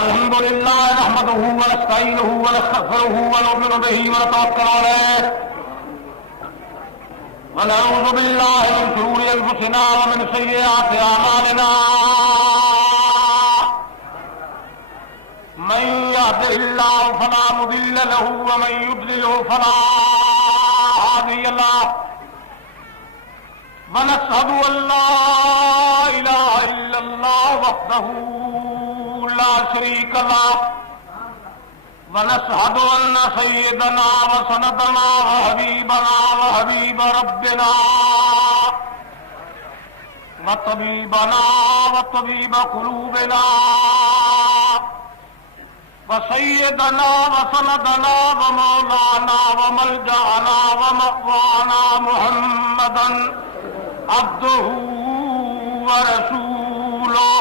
الحمد لله نحمده ونستعينه ونستغفره ونؤمن به ونتوكل عليه ونعوذ بالله من شرور انفسنا ومن سيئات اعمالنا من يهده الله فلا مضل له ومن يضلله فلا هادي له ونشهد ان لا اله الا الله وحده لا شريك له ونشهد ان سيدنا وسندنا وحبيبنا وحبيب ربنا وطبيبنا وطبيب قلوبنا وسيدنا وسندنا ومولانا وملجأنا ومأوانا محمدا عبده ورسوله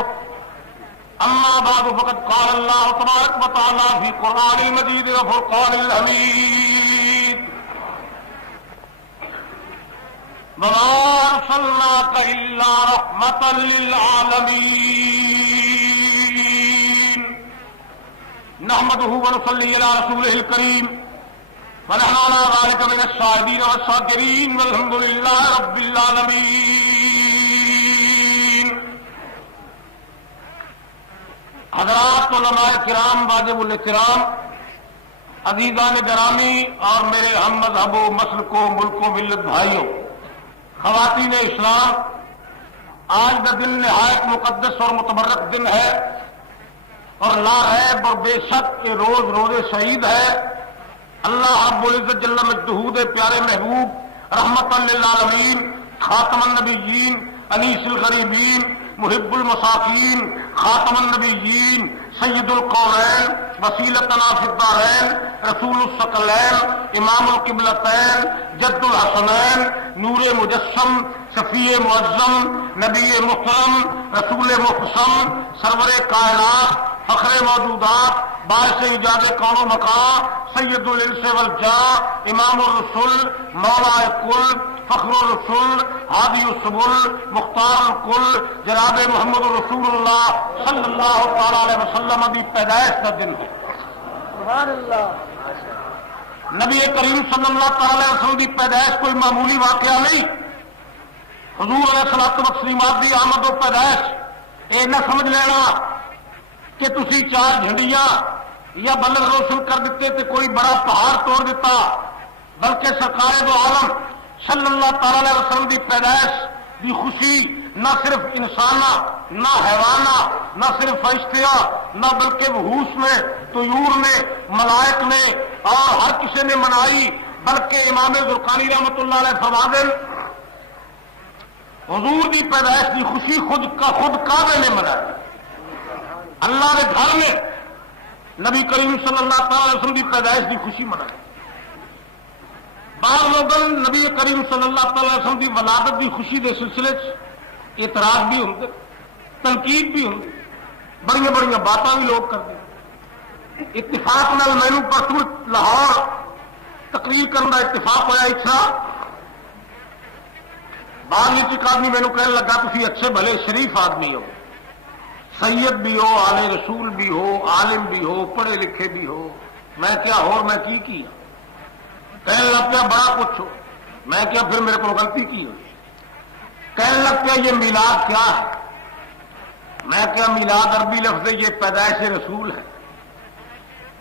اما بعد فقد قال الله تبارك وتعالى في قرآن المجيد وفرقان الحميد وما أرسلناك إلا رحمة للعالمين نحمده ونصلي على رسوله الكريم ونحن على ذلك من الشاهدين والشاكرين والحمد لله رب العالمين. حضرات علماء کرام واجب الاحترام عزیزان گرامی اور میرے ہم مذہب و مسلک و ملک و ملت بھائیوں، خواتین اسلام، آج کا دن نہایت مقدس اور متبرک دن ہے اور لا ریب اور بے شک یہ روز شہید ہے. اللہ رب العزت جل مجدہ دے پیارے محبوب رحمت للعالمین خاتم النبیین انیس الغریبین محب المساکین خاتم النبیین سید القونین وسیلتنا فی الدارین رسول الثقلین امام القبلتین جد الحسنین نور مجسم شفیع معظم نبی محترم رسول محتشم سرور کائنات فخر موجودات باعث ایجاد کون و مقام سید الانس والجاں امام الرسل مولا الکل فخر الرسول ہادی السبل مختار الکل جناب محمد رسول اللہ صلی اللہ تعالی علیہ وسلم کی پیدائش کا دن ہے. سبحان اللہ. نبی کریم صلی اللہ تعالی علیہ وسلم کی پیدائش کوئی معمولی واقعہ نہیں. حضور علیہ الصلوۃ والتسلیمات کی آمد و پیدائش یہ نہ سمجھ لینا کہ تسی چار جھنڈیاں یا بلند روشن کر دیتے تو کوئی بڑا پہاڑ توڑ دیتا، بلکہ سرکار دو عالم صلی اللہ تعالی علیہ وسلم کی پیدائش کی خوشی نہ صرف انسانا نہ حیوانا نہ صرف فرشتیاں نہ بلکہ وحوش نے طیور نے ملائک نے اور ہر کسی نے منائی، بلکہ امام زرقانی رحمۃ اللہ علیہ فرماتے حضور کی پیدائش کی خوشی خود کعبے نے منائی. اللہ کے گھر میں نبی کریم صلی اللہ تعالی وسلم کی پیدائش کی خوشی منائی. بعض لوگ نبی کریم صلی اللہ تعالی وسلم کی ولادت کی خوشی کے سلسلے اعتراض بھی ہوں، تنقید بھی ہوں، بڑی بڑی باتیں بھی لوگ کرتے. اتفاق نال مینو پرسوں لاہور تقریر کرنے کا اتفاق ہوا اتنا بعد ایک آدمی مینو کہنے لگا تھی اچھے بھلے شریف آدمی ہو، سید بھی ہو، آل رسول بھی ہو، عالم بھی ہو، پڑھے لکھے بھی ہو. میں کیا اور میں کی کیا؟ کہنے لگ پیا بڑا کچھ ہو. میں کیا پھر میرے کو غلطی کی ہوئی؟ کہنے لگ پیا یہ میلاد کیا ہے؟ میں کیا میلاد عربی لفظ ہے، یہ پیدائش رسول ہے.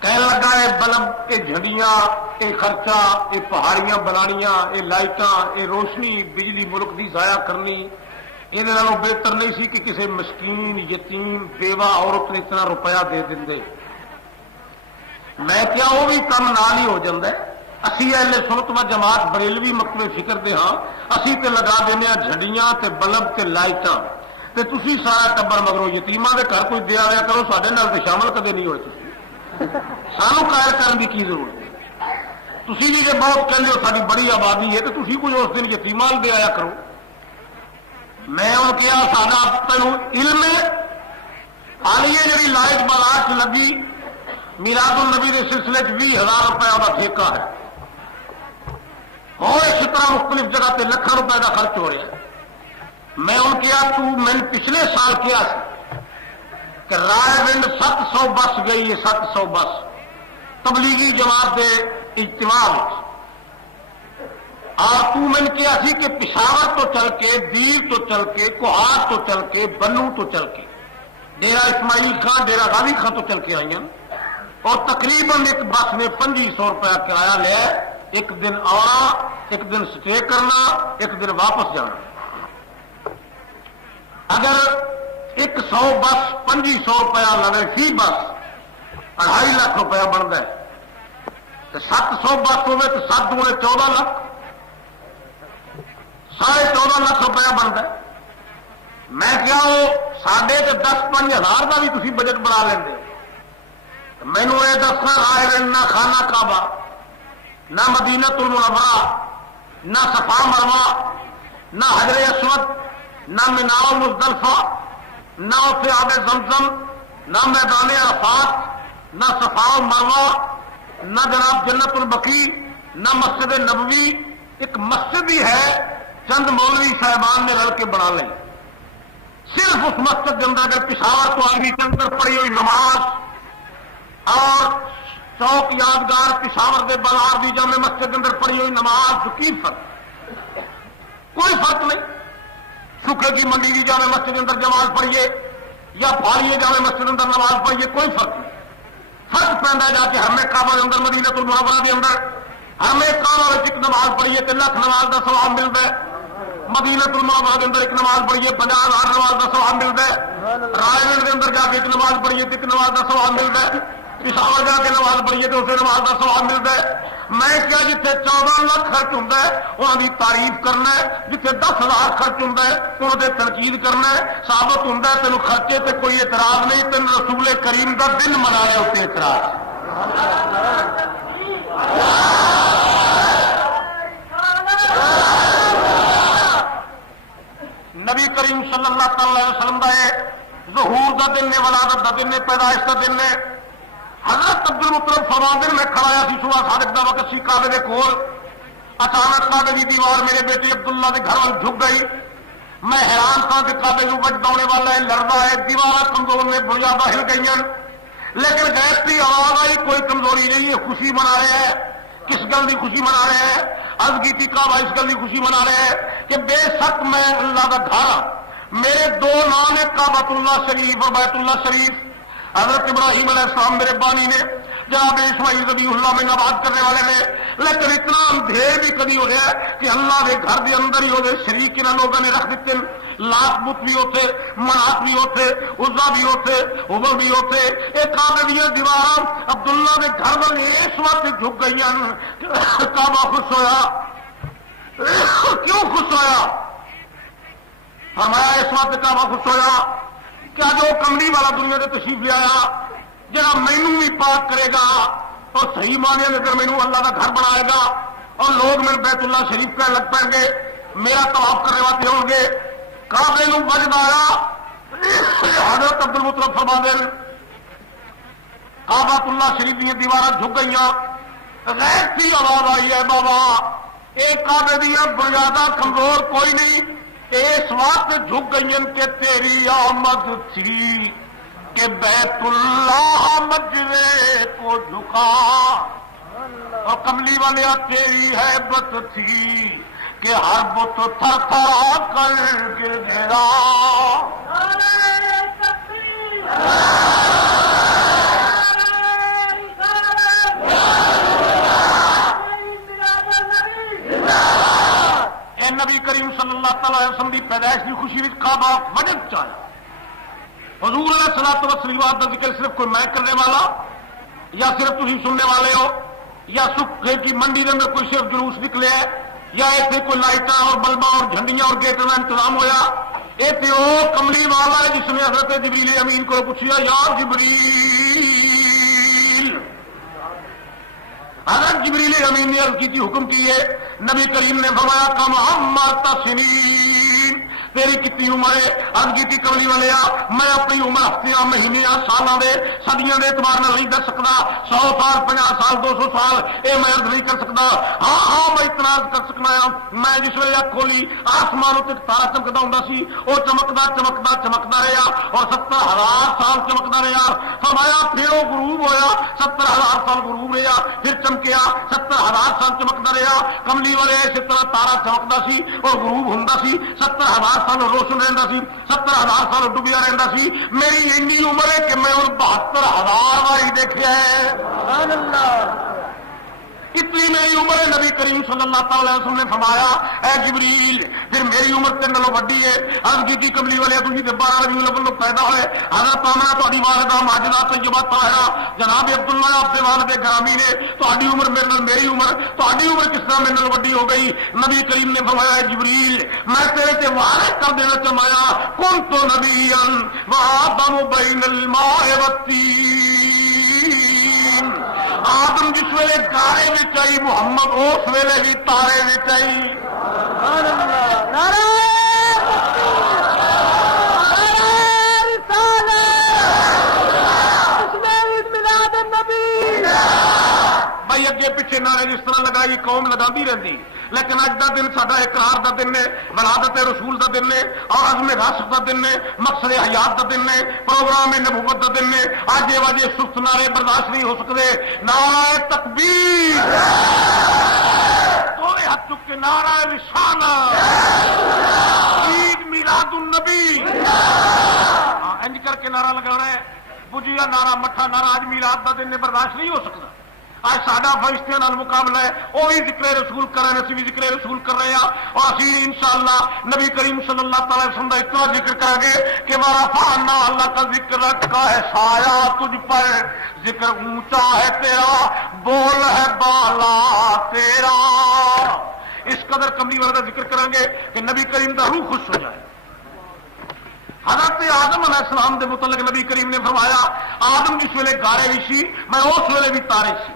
کہنے لگا یہ بلب، یہ جھنڈیاں، یہ خرچہ، یہ پہاڑیاں بنانیاں، یہ لائٹاں، یہ روشنی بجلی ملک دی ضائع کرنی یہ بہتر نہیں سی کہ کسی مسکین یتیم بیوہ عورت نے اتنا روپیہ دے دیں. میں کیا وہ بھی کم نال ہی ہو جاتا ہے. اسی اہل سنت و جماعت بریلوی مکتبے فکر دے ہاں اسی تے لگا دینے جھنڈیاں تے بلب تے لائٹاں تے تسی سارا ٹبر مگروں یتیماں دے گھر کوئی دیا ویا کرو، ساڈے نال تے شامل کدے نہیں ہوئے. تسی سانو قائل کرنے کی ضرورت ہے. تسی بھی جے بہت کہندے ہو ساری بڑی آبادی ہے تو تسی کوئی اس دن یتیماں دے آیا کرو. میں ان کیا ساڈا تینوں علم ہے حالیہ جی لائٹ بازار چ لگی میلاد النبی کے سلسلے 20,000 روپئے کا ٹھیکہ ہے. اور اسی طرح مختلف جگہ پہ لاکھوں روپے کا خرچ ہو رہا ہے. میں ان کیا تو میں پچھلے سال کیا کہ رائے ونڈ 700 بس گئی ہے، 700 بس تبلیغی جماعت کے اجتماع میں، اور تو میں نے کیا سی کہ پشاور تو چل کے، دیر تو چل کے، کوہار تو چل کے، بنو تو چل کے، ڈیرا اسماعیل خان، ڈیرا غازی خان تو چل کے آئی ہیں، اور تقریباً ایک بس نے 2500 روپیہ کرایہ لیا، ایک دن آنا، ایک دن سٹے کرنا، ایک دن واپس جانا۔ اگر 100 بس 2500 روپیہ لگے فی بس 2.5 لاکھ روپیہ بنتا ہے، تو 700 بس ہوئے تو 7 دو 14 لاکھ، 14.5 لاکھ روپیہ بنتا ہے۔ میں کیا وہ ساڈے تو 10-5 ہزار کا بھی تھی بجٹ بنا لیں، مینو یہ دسنا رائے نہ خانہ کعبہ، نہ مدینۃ المنورہ، نہ صفا مروا، نہ حجر اسود، نہ مینا مزدلفہ، نہ اتنے آب زمزم، نہ میدان عرفات، نہ صفا مروا، نہ جناب جنت البقیع، نہ مسجد نبوی۔ ایک مسجد ہی ہے، چند مولوی صاحبان نے رل کے بنا لی، صرف اس مسجد کے اندر اگر پشاور تو آدمی کے اندر پڑھی ہوئی نماز اور چوک یادگار پشاور کے بازار دی جامع مسجد کے اندر پڑھی ہوئی نماز کی فرق؟ کوئی فرق نہیں۔ سکھے کی منڈی کی جامع مسجد کے اندر نماز پڑھیے یا پھاڑیے جامع مسجد کے اندر نماز پڑھیے، کوئی فرق نہیں۔ فرق پہنتا جا کے ہمیں کعبہ کے اندر، مدینۃ المنورہ کے اندر ہمیں کعبہ میں ایک نماز پڑھیے تو 1 لاکھ نماز کا ثواب ملتا ہے، مدینۃ المنورہ کے اندر ایک نماز پڑھیے 50,000 نماز کا ثواب ملتا ہے، رائے گنج کے اندر جا کے ایک نماز پڑھیے تو 1 نماز کا ثواب ملتا ہے، پشاور جا کے نماز پڑھیے تو اسے نماز کا ثواب ملتا ہے۔ میں کیا جتنے 14 لاکھ خرچ ہوتا ہے وہاں کی تعریف کرنا ہے، جتنے 10,000 خرچ ہوتا ہے تو وہ تنقید کرنا ہے۔ ثابت ہوتا ہے تینوں خرچے تے کوئی اعتراض نہیں، تین رسول کریم کا دل منا رہے ہوتے اعتراض۔ نبی کریم صلی اللہ تعالی وسلم کا ظہور کا دن ہے، ولادت کا دن ہے، پیدائش کا دن ہے۔ حضرت عبد المطلب فرماندے میں کھڑایا سی صبح صادق دا وقت سی کعبے دے کول، اچانک کعبے کی دیوار میرے بیٹے عبداللہ کے گھر وال جھک گئی۔ میں حیران تھا کہ کعبے کو بچ دونے والا ہے، لڑتا ہے، دیوار کمزور نے بنیادیں ہل گئی، لیکن غیب کی آواز آئی کوئی کمزوری نہیں ہے، خوشی منا رہے ہیں۔ کس گل کی خوشی منا رہے ہیں؟ عرض کی تھی کعبہ اس گل کی خوشی منا رہے ہیں کہ بے شک میں اللہ کا گھر ہوں، میرے 2 نام ہیں، کعبۃ اللہ شریف اور بیت اللہ شریف۔ حضرت ابراہیم علیہ السلام میرے بانی نے، جناب اسماعیل ذبیح اللہ میں نبات کرنے والے نے، لیکن اتنا اندھیر بھی کبھی ہو گیا کہ اللہ کے گھر کے اندر ہی وہ شریک انہوں لوگوں نے رکھ دیتے، لات بت بھی ہوتے، منات بھی ہوتے، عزا بھی ہوتے، حبل بھی ہوتے۔ ایک کعبے دیا دیوار عبداللہ کے گھر والے اس وقت جھک گئی، کعبہ خوش ہویا۔ کیوں خوش ہویا؟ فرمایا اس وقت کعبہ خوش ہویا کیا جو کملی والا دنیا کے تشریف لے آیا، جہاں مینو بھی پاک کرے گا اور صحیح معنی میں اگر مینو اللہ کا گھر بنائے گا اور لوگ میرے بیت اللہ شریف کہنے لگ پائیں گے، میرا طواف کرنے والے ہوں گے، کعبے کو بجد آیا۔ حضرت عبد المطلب فرما دے کعبۃ اللہ شریف دیا دیوار جھک گئی، غیر کی آواز آئی ہے بابا ایک کعبے دیا بنیادہ کمزور کوئی نہیں، اس وقت جھک گئی کہ تیری آمد تھی کہ بیت اللہ مجرے کو جھکا، اور کملی والے تیری ہیبت تھی کہ ہر بت تھر تھرا کر گر گرا۔ اے نبی کریم صلی اللہ تعالی وسلم کی پیدائش کی خوشی میں کعبہ وجد چاہے۔ حضور علیہ الصلوۃ والسلام کا ذکر صرف کوئی میں کرنے والا یا صرف تھی سننے والے ہو، یا سکھے کی منڈی کے اندر کوئی صرف جلوس نکلے ہے، یا ایسے کوئی لائٹاں اور بلباں اور جھنڈیاں اور گیٹوں کا انتظام ہوا، یہ تو کملی والا ہے جس نے حضرت جبریل امین کو پوچھا یا جبریل، حضرت جبریل امین نے عرض کی تھی، حکم کیے، نبی کریم نے فرمایا کم امرت سنین، تیری کتنی عمر ہے؟ عرض کی کملی والے میں اپنی عمر ہفتیاں مہینیاں سالاں دے صدیاں دے اعتبار نال نہیں دس سکتا. 100 سال 50 سال 200 سال اے میں عرض نہیں کر سکتا. ہاں میں اتنا کر سکنا ہاں میں جس ویلے اکھ کھولی آسمان اتنے تارا چمکتا ہوں سی وہ چمکتا چمکتا چمکتا رہا اور 70,000 سال چمکتا رہا. فرمایا پھر وہ غروب ہویا 70,000 سال غروب رہا پھر چمکیا 70,000 سال چمکتا رہا. کملی والے اسی طرح تارا چمکتا سی اور غروب ہوں سی 70,000 سال روشن رہتا سی 70,000 سال ڈبیا رہتا سی. میری اینی عمر ہے کہ میں ان 72,000 باری دیکھا ہے. سبحان اللہ. اتنی میری عمر ہے. نبی کریم صلی اللہ تعالی وسلم نے فرمایا اے جبریل پھر میری عمر تیرے نالوں وڈی ہے. عرض کی کملی والے تھی 12 ربیع الاول پیدا ہوئے. حضرت آمنہ تہاڈی والدہ ماجدہ طیبہ طاہرہ جناب عبداللہ آپ کے والد گرامی نے تہاڈی عمر میرے نال میری عمر تہاڈی عمر کس طرح میرے نال وڈی ہو گئی؟ نبی کریم نے فرمایا جبریل میں تیرے تے واضح کر دینا چاہیا کنت نبیا وآدم بین الماء والطین. آدم جس ویلے گارے وچ آئی محمد اس ویلے بھی تارے وچ آئی. سبحان اللہ. نعرہ بھائی اگے پیچھے نعرے جس طرح لگائی قوم لگاتی رہتی لیکن اج کا دن ساڈا اقرار کا دن ہے ولادت رسول کا دن ہے اور عزم راشد کا دن ہے مقصد حیات کا دن ہے پروگرام نبوت کا دن ہے. اج یہ وجہ سست نعرے برداشت نہیں ہو سکتے. نعرہ تکبیر دونوں ہاتھ چک کے نعرہ رسالت عید میلاد النبی انج کر کے نعرہ لگانا ہے. بجیا نعرہ مٹھا نعرہ اج میلاد کا دن ہے برداشت نہیں ہو سکتا. آج ساڈا فرشتیاں نال مقابلہ ہے وہ بھی ذکر رسول کر رہے ہیں اسی بھی ذکر رسول کر رہے ہیں اور اسی انشاءاللہ نبی کریم صلی اللہ تعالی وسلم کا اتنا ذکر کریں گے کہ ورفعنا اللہ کا ذکر رکھا ہے سایہ تجھ پر ذکر اونچا ہے تیرا بول ہے بالا تیرا. اس قدر کملی والا کا ذکر کریں گے کہ نبی کریم کا روح خوش ہو جائے. حضرت آدم علیہ السلام کے متعلق نبی کریم نے فرمایا آدم جس ویلے گارے بھی سی میں اس ویلے بھی تارے سی.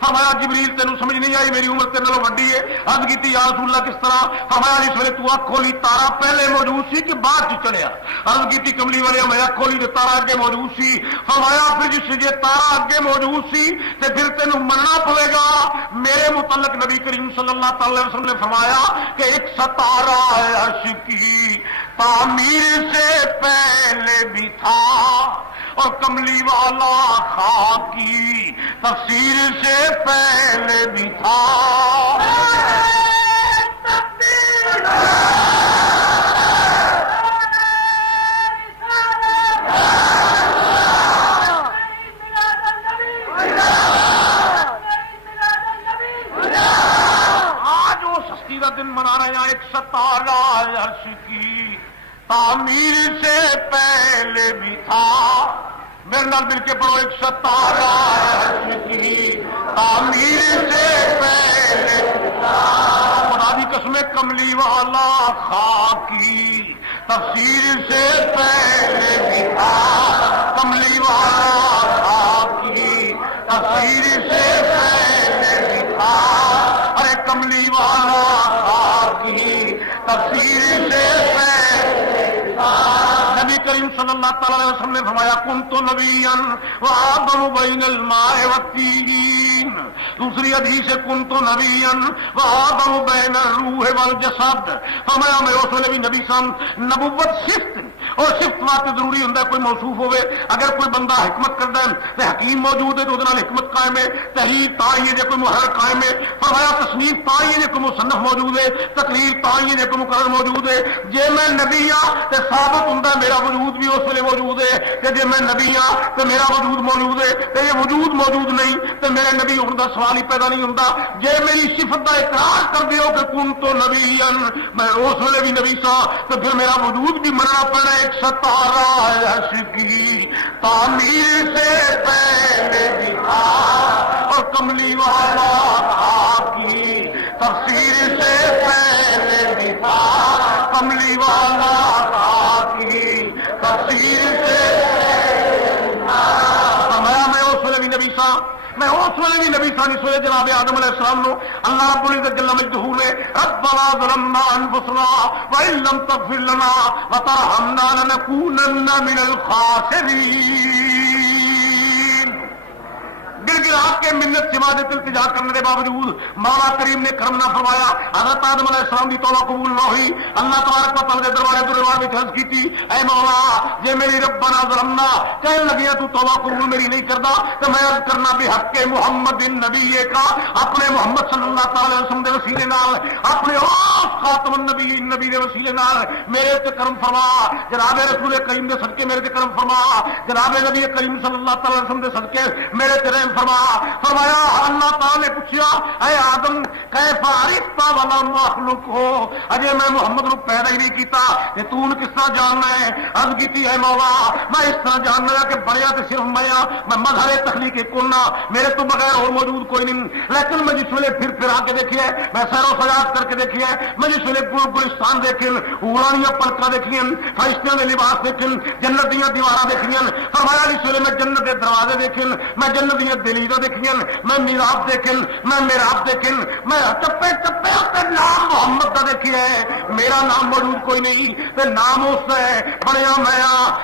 فرمایا جبریل تینوں سمجھ نہیں آئی میری عمر تیرے نالوں وڈی ہے. عرض کی یا رسول اللہ کس طرح؟ فرمایا جس ویلے تو اکھ کھولی تارا پہلے موجود سی کہ بعد چڑھیا؟ عرض کی کملی والے میں اکھ کھولی تو تارا اگے موجود سی. فرمایا پھر جس جے تارا اگے موجود سی تے پھر تینوں مننا پڑے گا. میرے متعلق نبی کریم صلی اللہ تعالی وسلم نے فرمایا کہ ایک ستارہ ہے عرش کی تعمیر سے پہلے بھی تھا اور کملی والا خاکی تفسیر سے پہلے بھی تھا. آج وہ ہستی کا دن منا رہے ہیں. ایک ستارہ عرش کی تعمیر سے پہلے بھی تھا. میرے نال مل کے پڑھو ایک ستارہ عرش کی تعمیر سے پہلے بھی تھا. خدا کی قسم کملی والا خاکی تفسیر سے پہلے بھی تھا. کملی والا خاکی تفسیر سے پہلے بھی تھا. ارے کملی والا خاکی تفسیر سے نبی کریم صلی اللہ تعالی علیہ وسلم نے فرمایا کنت نبیا وآدم بین الماء والطین. دوسری حدیث ہے کنت نبیا وآدم بین الروح والجسد. فرمایا میں اس ویلے بھی نبی سن. نبوت صفت اور صفت واسطے ضروری ہوتا ہے کوئی موصوف ہوئے. اگر کوئی بندہ حکمت کرتا ہے تو حکیم موجود ہے تو وہ حکمت قائم ہے. تحریر تائی ہے کوئی محرر قائم ہے. فرمایا تصنیف تائی ہے کوئی مصنف موجود ہے. تقریر تائی ہے کوئی مقرر موجود ہے. جے میں نبی ہاں تو ثابت ہوں میرا وجود بھی اس ویلے موجود ہے کہ جی میں نبی ہاں تو میرا وجود موجود ہے. تو یہ وجود موجود نہیں تو میرے نبی ہونے کا سوال ہی پیدا نہیں ہوتا. جے میری صفت کا اقرار کر دیو کہ کنت نبیا میں اس ویلے بھی نبی سا تو پھر میرا وجود بھی مننا پڑنا. ایک ستارہ عرش کی تعمیر سے پہلے بھی تھا اور کملی والا خاکی تفسیر سے پہلے بھی تھا. کملی والا خاکی تفسیر سے فرمایا میں اس ویلے بھی نبی سا میں اس ویلے بھی نبی ثانی سوئے جناب آدم علیہ السلام نو اللہ رب العزت جل مجدہ نے ربنا ظلمنا انفسنا وان لم تغفر لنا وترحمنا لنكونن من الخاسرین، گر گرا کے منت سماجت التجا کرنے کے باوجود مولا کریم نے کرم نہ فرمایا، حضرت آدم علیہ السلام کی توبہ قبول نہ ہوئی۔ اللہ تبارک و تعالی کے دربار میں عرض کی تھی، اے مولا جے میری ربنا ظلمنا کہنے لگیا تو توبہ قبول میری نہیں کرتا تو میں عرض کرنا بھی حق محمد النبی کا اپنے محمد صلی اللہ تعالی وسلم کے وسیلے نال اپنے اس خاتم النبی نبی کے وسیلے نال میرے تے کرم فرما، جناب رسول کریم کے صدقے میرے تے کرم فرما، جناب نبی کریم صلی اللہ تعالی وسلم کے صدقے میرے تے رحم فرما۔ فرمایا اللہ تعالی نے پوچھا اے آدم کیف عرفت والا مخلوق ہو، اجے میں محمد نو پیدا ہی نہیں کیتا تے تو کس طرح جاننا ہے؟ عرض کیتی اے مولا میں اس طرح جاننا کہ بڑیا تے صرف میں مظہر تخلیق کلنا میرے تو بغیر اور موجود کوئی نہیں، لیکن میں جس ویلے پھر آ کے دیکھیے، میں سیر و سجاد کر کے دیکھیے، میں جس ویلے گلستان دیکھن، اڑانیاں پلکاں دیکھیں، فرشتیاں دے لباس دیکھن، جنت دیاں دیواراں دیکھیں، فرمایا جس ویلے میں جنت دے دروازے دیکھن، میں جنت دیاں دلیلاں دیکھیں، میں میراب دیکھن، میں میراب دیکھن، میں چپے چپے اپنے نام محمد کا دیکھے ہے، میرا نام موجود کوئی نہیں تے نام اس ہے بڑیا میں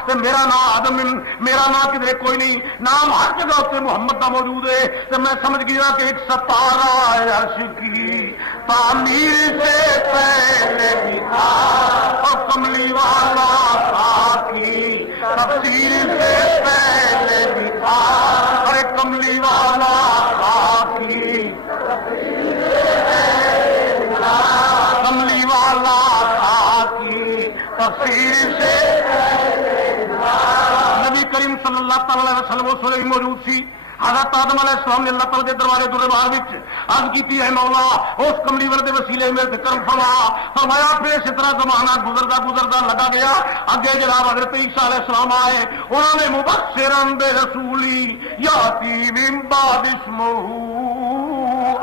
تے میرا نام آدم، میرا نام کدھر کوئی نہیں، نام ہر جگہ اتنے محمد کا موجود ہے۔ تو میں سمجھ گیا کہ ایک ستارہ عرش کی تعمیر سے پہلے بھی تھا اور کملی والا کی تفسیر سے پہلے بھی تھا، ارے کملی والا کی کملی والا کی تفسیر سے نبی کریم صلی اللہ تعالی علیہ وسلم اس وقت موجود سی۔ حضرت آدم علیہ السلام نے اللہ تعالی کے دربارے دربار عرض کی ہے مولا اس کملی والے وسیلے میں کرم فرما، فرمایا پھر اس طرح زمانہ گزرتا لگا گیا، اگے جناب حضرت عیسیٰ علیہ السلام آئے، انہوں نے مبشرا برسولی یاتی من بعد اسمہ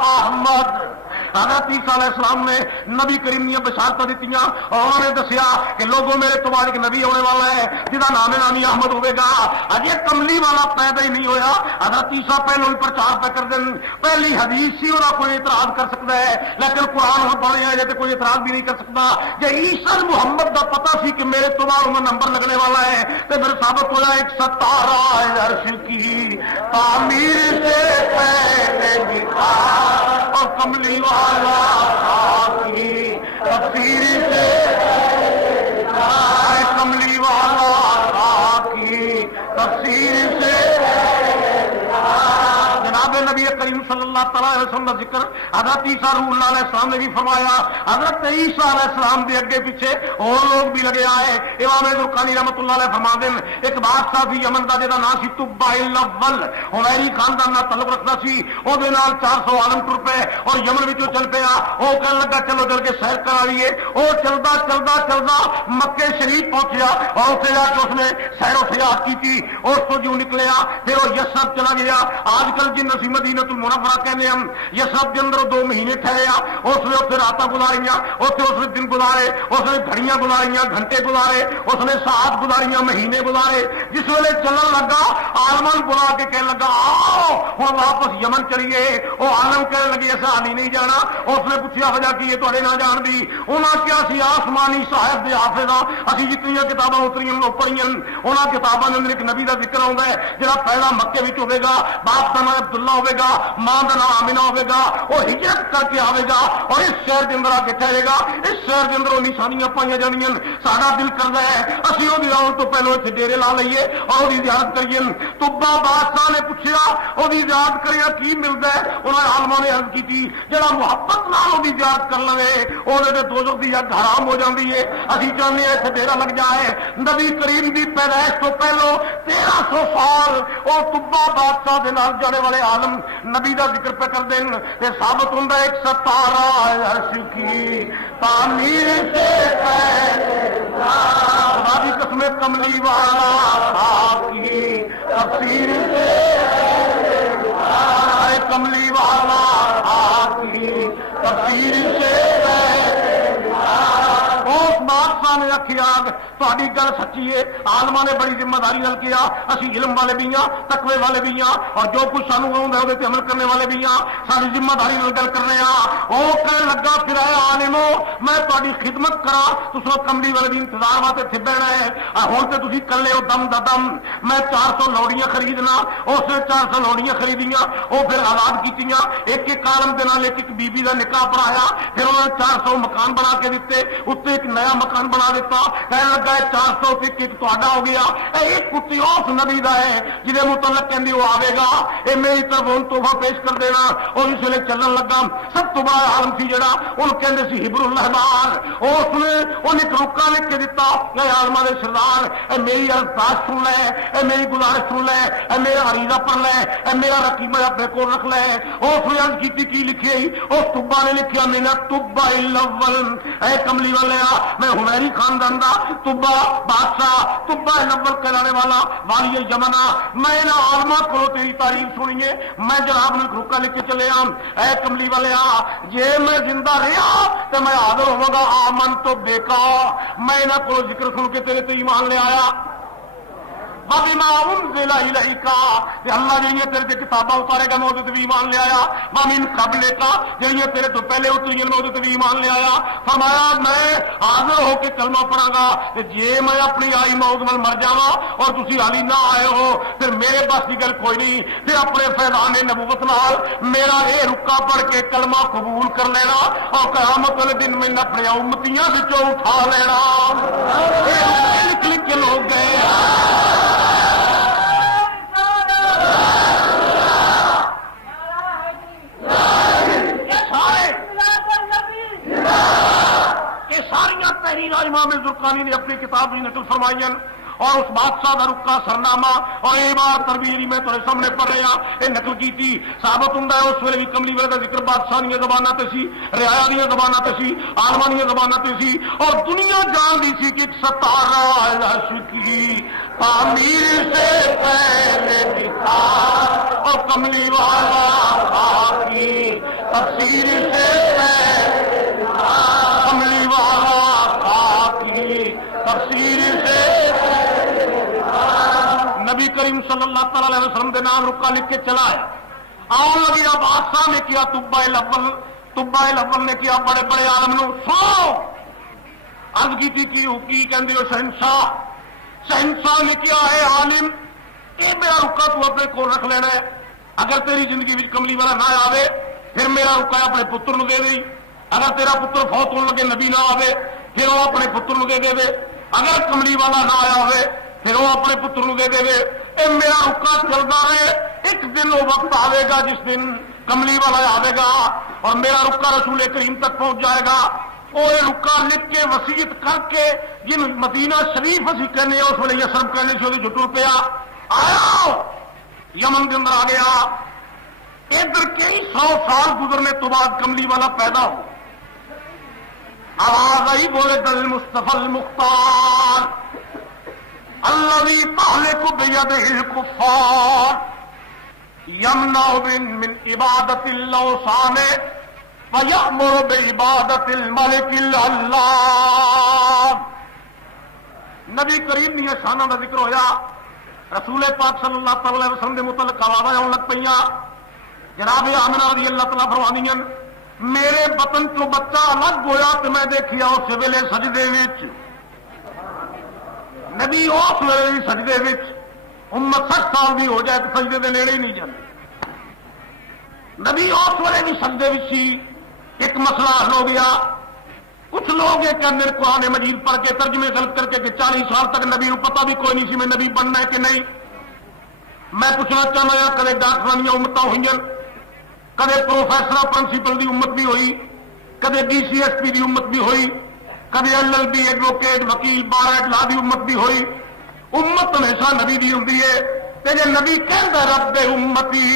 احمد، حضرت عیسیٰ علیہ السلام نے نبی کریم نے بشارتیں دیتی اور انہوں نے دسیا کہ لوگوں میرے تو بعد ایک نبی ہونے والا ہے جہاں نام نامی احمد ہوئے گا، اجے کملی والا پیدا ہی نہیں ہویا۔ حضرت عیسیٰ پہلو ہی پرچار پہ کر دیں، پہلی حدیث ہی انہوں کوئی اعتراض کر سکتا ہے، لیکن قرآن ہم پڑھ رہے ہیں جیسے کوئی اعتراض بھی نہیں کر سکتا۔ یہ عیسیٰ محمد کا پتا سی کہ میرے تو بعد انہیں نمبر لگنے والا ہے تو پھر ثابت ہو جائے ایک ستارہ عرش کی تعمیر سے پہلے بھی تھا اور کملی والا کی تفسیر سے کملی والا کی تفسیر سے جناب نبی کریم صلی اللہ تعالی علیہ وسلم کا ذکر حضرت عیسیٰ روح اللہ علیہ السلام نے بھی فرمایا۔ حضرت عیسیٰ علیہ السلام کے اگے پیچھے اور لوگ بھی لگے آئے۔ امام زرقانی رحمۃ اللہ علیہ فرما دیں ایک بادشاہ سی یمن کا جہاں نام سی تبع الاول، حمیری خاندان نال تعلق رکھتا سی، وہ 400 عالم ٹر پے اور یمن وچوں چل پیا، وہ کہنے لگا چلو چل کے سیر کرا لیے، وہ چلتا مکے شریف پہنچیا اور اسے جا کے اس نے سیر و سیاحت کی تھی، اس کو جو نکلیا پھر وہ یسرب چلا گیا۔ آج کل جن نسی مدینۃ المنورہ کہنے ہم یسرب کے اندر 2 مہینے ٹھہریا، اس نے اتنے راتاں گزاریاں، اتنے اس نے دن گزارے، اس نے گھڑیاں گزاریاں، گھنٹے گزارے، اس نے ساعت گزاریاں، مہینے گزارے۔ جس ویلے چلن لگا عالمان بلا کے کہنے لگا آؤ ہوں واپس یمن چلیے، وہ عالم کہنے لگے ایسا حالی نہیں جانا۔ اس نے پوچھا وجہ کی تے نہ جان دی، انہاں کیا سی آسمانی صاحب دے حافظ اسی جتنی کتاباں اتری پڑھیاں انہاں کتاباں اندر ایک نبی کا ذکر آؤں ہے جہاں پہلا مکے میں ہوئے گا، باپ کا نام عبداللہ ہوئے گا، ماں کا نام آمینہ ہوئے گا، وہ ہجرت کر کے آئے گا اور اس شہر کے اندر آ کے ٹھہرے گا۔ اس شہر کے اندر وہ نشانیاں پائی جانیاں، سارا دل کرتا ہے اسی وہ آؤ تو پہلو اتنے ڈیرے لا لئیے اور وہ زیارت کریے۔ تبا بادشاہ نے پوچھا وہ زیارت کریا کی ملتا ہے؟ انہوں نے عالماں نے عرض کی جہاں محبت نال وہ زیارت کر لے وہ دوزخ دی اگ حرام ہو جاتی ہے۔ اسی چاہتے ہیں اتنے ڈیرا لگ جائے۔ نبی کریم دی پیدائش تو پہلو 1300 سال وہ تبا بادشاہ دے نال جانے والے عالم نبی دا ذکر پہ کر دیں تے ثابت ہوندا ایک ستارہ عرش کی تعمیر سے خدا کی قسم کملی والا کی تفسیر سے کملی والا کی تفسیر سے اس بادشاہ نے رکھیا تہاڈی گل سچی ہے، عالماں نے بڑی ذمہ داری نال کیا، اسی علم والے بھی ہاں، تقوی والے بھی ہاں، اور جو کچھ سانوں آؤندا ہے وہ عمل کرنے والے بھی ہاں، ساری ذمہ داری نال گل کرنے ہاں۔ وہ کہنے لگا پھر اے عالمو میں تہاڈی خدمت کرا، تساں کملی والے دی انتظار واسطے تھے بہنا ہے، ہن تے تسی کلے ہو دم دا دم، میں 400 لوڑیاں خریدنا، اس نے 400 لوڑیاں خریدیاں، وہ پھر آزاد کیتیاں، ایک ایک عالم دے نال ایک بی بی دا نکاح پڑھایا، پھر انہوں نے 400 مکان بنا کے دیتے، اتنے ایک نیا مکان بنا دیتا، کہنے لگا 400 ایک تہاڈا ہو گیا، ایک کتی اس نبی دا ہے جہے متعلق کہندی وہ آئے گا، یہ میری طرف ہوں تحفہ پیش کر دینا۔ اور اس ویلے چلن لگا، سب تو بڑا عالم سی جڑا انہوں کہندے سی حبر الرحمان، اس نے انہیں ایک رکا لکھ کے دیتا، اے عالماں دے سردار اے میری الفاظ سن لے، اے میری گزارش سن لے، اے میرا عریضہ پڑھ لے، اے میرا رقیبہ اپنے کو رکھ لے۔ اس نے عرض کی لکھی، اس طبا نے لکھیا میرا طبا الاول، اے کملی والے میں حمیری خاندان دا طبا بادشاہ طبا الاول کہلانے والا والی یمنا، میں انہاں عالماں کو تیری تعریف سنیے، میں جناب نے روکا لکھ کے چلے آم، اے کملی والے جے میں زندہ رہا تو میں حاضر ہوں گا آمن تو بیکا، میں انہاں کو ذکر سن کے تیرے تے ایمان لے آیا۔ وَبِمَا أُنزِلَ إِلَيْكَ کہ اللہ جڑیاں تیرے تے کتاباں اتارے گا میں وہ بھی ایمان لے آیا، وَمِن قَبْلِكَ جڑیاں تیرے تو پہلے اتری میں وہ بھی ایمان لے آیا۔ فرمایا میں حاضر ہو کے کلمہ پڑھاں گا کہ جے میں اپنی آئی موت میں مر جاواں اور تسی حالی نہ آئے ہو پھر میرے بس کی گل کوئی نہیں، پھر اپنے فیضان نبوت نال میرا یہ رکا پڑھ کے کلمہ قبول کر لینا اور قیامت والے دن میں اپنے امتیاں وچوں اٹھا لینا۔ لکھ لکھ کے لوگ گئے ساریاں تحریر امام زرقانی نے اپنی کتاب میں نقل فرمائی، اور اس بادشاہ کا رکا سرنامہ اور یہ بار تربیری میں تمہارے سامنے پڑھ رہا یہ نقل کی تھی، ثابت ہوں اس ویلے بھی کملی والے کا ذکر بادشاہ دیا زبانہ تے سی، رعایا دیا زبانہ تے سی، عالماں دیا زبانہ تے سی، اور دنیا جان دی سی کہ 17 عرش کی تعمیر سے پہلے دکھا، اور کملی والا خاکی تفسیر سے پہلے دکھا، کملی والا خاکی تفسیر سے نبی کریم صلی اللہ تعالی علیہ وسلم کے نام رکا لکھ کے چلا ہے۔ آن لگی بادشاہ نے کیا طبا الاول نے کیا بڑے بڑے عالم نو سو عرض کی تھی کی کہندے ہو شہنشاہ نے کیا ہے عالم یہ میرا رکا تو اپنے کو رکھ لینا ہے، اگر تیری زندگی میں کملی والا نہ آوے پھر میرا رکا اپنے پتر نو دے دے، اگر تیرا پتر فوت ہونے لگے نبی نہ آوے پھر وہ اپنے پتر نو دے دے، اگر کملی والا نہ آیا ہوئے پھر وہ اپنے پتر نو دے دے۔ اے میرا رکا چلتا رہے، ایک دن وہ وقت آئے گا جس دن کملی والا آئے گا اور میرا رکا رسول کریم تک پہنچ جائے گا، اور یہ رکا لکھ کے وسیعت کر کے جن مدینہ شریف اسی کہنے اس ویلے یسرب کہنے سے وہ جٹر پیا آیا یمن کے اندر آ گیا، ادھر کئی 100 سال گزرنے تو بعد کملی والا پیدا ہو، آواز آئی بولے دل مصطفی المختار الذي تهلك بيده الكفار يمنع من عبادة الاوثان ويأمر بعبادة الملك العلام۔ نبی کریم دی شاناں دا ذکر ہویا، رسول پاک صلی اللہ تعالی علیہ وسلم دے متعلق آوازاں آن لگ پیاں، جناب آمنہ رضی اللہ تعالی فرمانیاں میرے بطن تو بچہ الگ ہویا تو میں دیکھیا اس ویلے سجدے وچ نبی اس ویلے سجدے وچ امت 60 سال بھی ہو جائے تو سجدے دے نیڑے ہی نہیں جاندے، نبی اس ویلے بھی سجدے وچ سی۔ ایک مسئلہ حل ہو گیا، کچھ لوگ یہ کہنے قرآن مجید پڑھ کے ترجمے غلط کر کے کہ 40 سال تک نبی کو پتہ بھی کوئی نہیں سی میں نبی بننا ہے کہ نہیں۔ میں پوچھنا چاہنا ہوں کدے ڈاکٹر دیا امتاں ہوئی، کدے پروفیسر پرنسپل دی امت بھی ہوئی، کدے DCSP دی امت بھی ہوئی، کدے LLB ایڈوکیٹ وکیل بار لا دی امت بھی ہوئی، امت ہمیشہ نبی دی ہوندی ہے۔ تے جے نبی کہندا رب دے امتی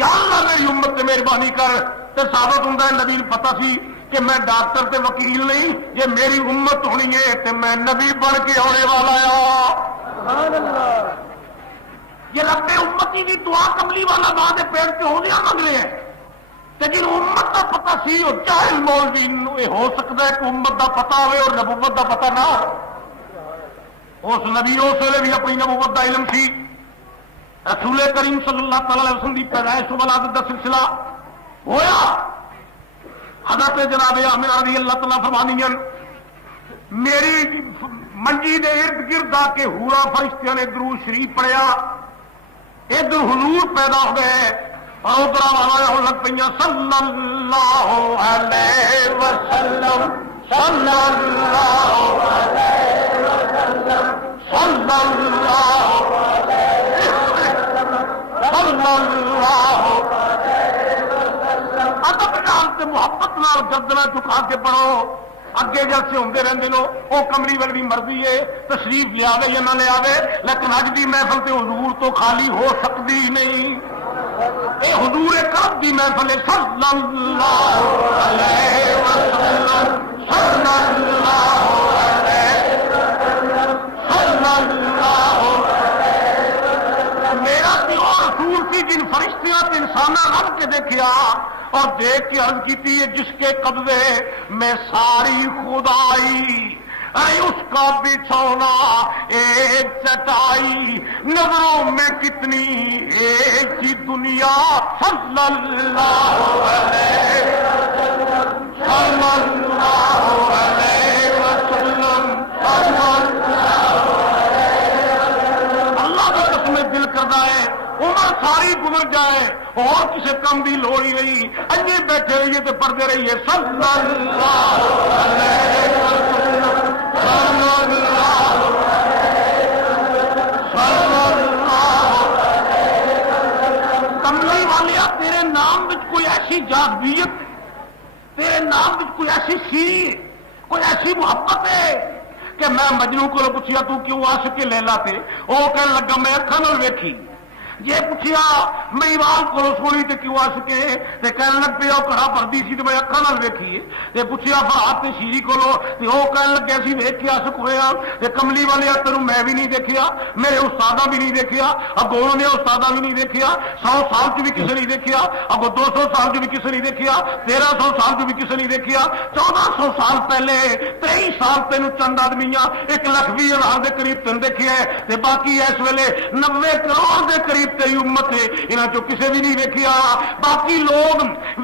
یا اللہ میری امت تے مہربانی کر تے ثابت ہوندا ہے نبی پتہ سی کہ میں ڈاکٹر تے وکیل نہیں، یہ میری امت ہونی ہے تے میں نبی بن کے آنے والا سبحان اللہ۔ یہ رب امتی کی دعا کملی والا ماں کے پیٹ سے ہو گیا مانگ رہے ہیں، لیکن امت کا پتہ سی اور جاہل مولوی یہ ہو سکتا ہے کہ امت کا پتہ ہوئے اور نبوت کا پتہ نہ ہو۔ اس نبی اس ویلے بھی اپنی نبوت کا علم سی. رسول کریم صلی اللہ تعالی علیہ وسلم کی پیدائش و ولادت کا سلسلہ ہویا. حضرت جناب عامر رضی اللہ تعالیٰ فرمانیاں میری منجی دے ارد گرد آ کے ہورا فرشتیاں نے درود شریف پڑھیا. ادھر حضور پیدا ہو گئے اور ادھر آواز لگ پہ صلی اللہ علیہ وسلم صلی اللہ علیہ وسلم صلی اللہ علیہ وسلم صلی اللہ علیہ وسلم. ادب نال تے محبت نال گردنا جھکا کے پڑھو. اگے جیسے ہوتے رہتے لو وہ کملی والی مرضی ہے تشریف لیا یا نہ لیا، لیکن اج کی محفل تے حضور تو خالی ہو سکتی نہیں. اے حضور کرب کی محفل ہے. صلی اللہ علیہ وسلم صلی اللہ علیہ وسلم صلی اللہ علیہ وسلم. میرا پیو رسول سی جن فرشتیاں تے انساناں رل کے دیکھیا اور دیکھ کے عرض کی ہے جس کے قبضے میں ساری خدائی، اے اس کا بچھونا ایک چٹائی، نظروں میں کتنی ایک ہی دنیا. صلی اللہ علیہ وسلم صلی اللہ علیہ وسلم صلی اللہ علیہ وسلم. اللہ کی قسم دل کرتا ہے عمر ساری گزر جائے اور کسی کم کی لوڑ ہی نہیں، اجے بیٹھے رہیے تو پڑھتے رہیے. صلی اللہ علیہ وسلم صلی اللہ صلی اللہ علیہ وسلم. کملی والیا تیرے نام میں کوئی ایسی جاذبیت، تیرے نام میں کوئی ایسی سیری، کوئی ایسی محبت ہے کہ میں مجنوں کو پوچھیا تو کیوں عاشق لیلا تھے، وہ کہنے لگا میں اکھاں نال ویکھی. یہ پوچھیا میں ایمان کو سونی تے کیوں عاشقے تے کہنے لگ پیا گھڑا پردی سی تے میں اکھاں نال ویکھی تے پوچھیا فرات تے شیری کولو تے او کہنے لگے سی ویکھ کے عاشق ہویا تے کملی والے تینوں میں بھی نہیں دیکھیا، میرے استاداں بھی نہیں دیکھیا، اگوں نے استاداں بھی نہیں دیکھیا، 100 سال چ بھی کسے نہیں دیکھیا، اگوں 200 سال چ بھی کسے نہیں دیکھیا، 1300 سال چ بھی کسے نہیں دیکھیا. 1400 سال پہلے 23 سال تینوں چند آدمیاں 1,20,000 دے قریب تین دیکھیا ہے تے باقی اس ویلے 90 کروڑ دے قریب تیری امت ہے انہاں چوں کسے بھی نہیں ویکھیا. باقی لوگ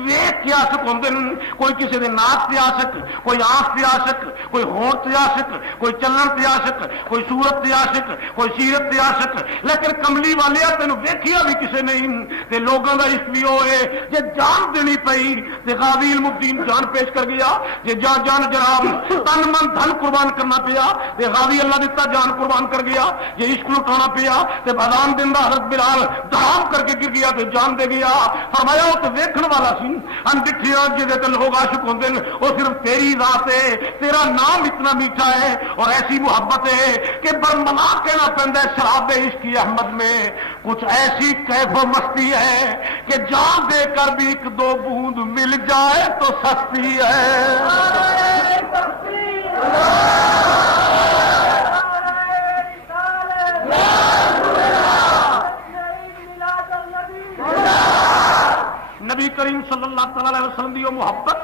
ویکھ کے عاشق ہوندے نے، کوئی کسے دے ناک تے عاشق، کوئی آنکھ تے عاشق، کوئی ہونٹ تے عاشق، کوئی چلن تے عاشق، کوئی صورت تے عاشق، کوئی سیرت تے عاشق، لیکن کملی والیا تینوں ویکھیا بھی کسے نہیں. تے لوگاں دا عشق بھی ہوئے جے جان دینی پئی تے غازی علم الدین جان پیش کر گیا، جے جان جناب تن من دھن قربان کرنا پیا تے غازی اللہ دیتا جان قربان کر گیا، جے عشق لٹانا پیا تے بادام دن دا حضرت بلال دھڑام کر کے گر گیا تو جان دے گیا. فرمایا وہ تو ویکھن والا سی انڈکھیا جہدے تے لوگ عاشق ہوندے نے، وہ صرف تیری ذات ہے، تیرا نام اتنا میٹھا ہے اور ایسی محبت ہے کہ برملا کہنا پڑتا ہے شراب عشق احمد میں کچھ ایسی کیف و مستی ہے کہ جان دے کر بھی 1-2 بوند مل جائے تو سستی ہے. نبی کریم صلی اللہ تعالی علیہ وسلم دی وہ محبت،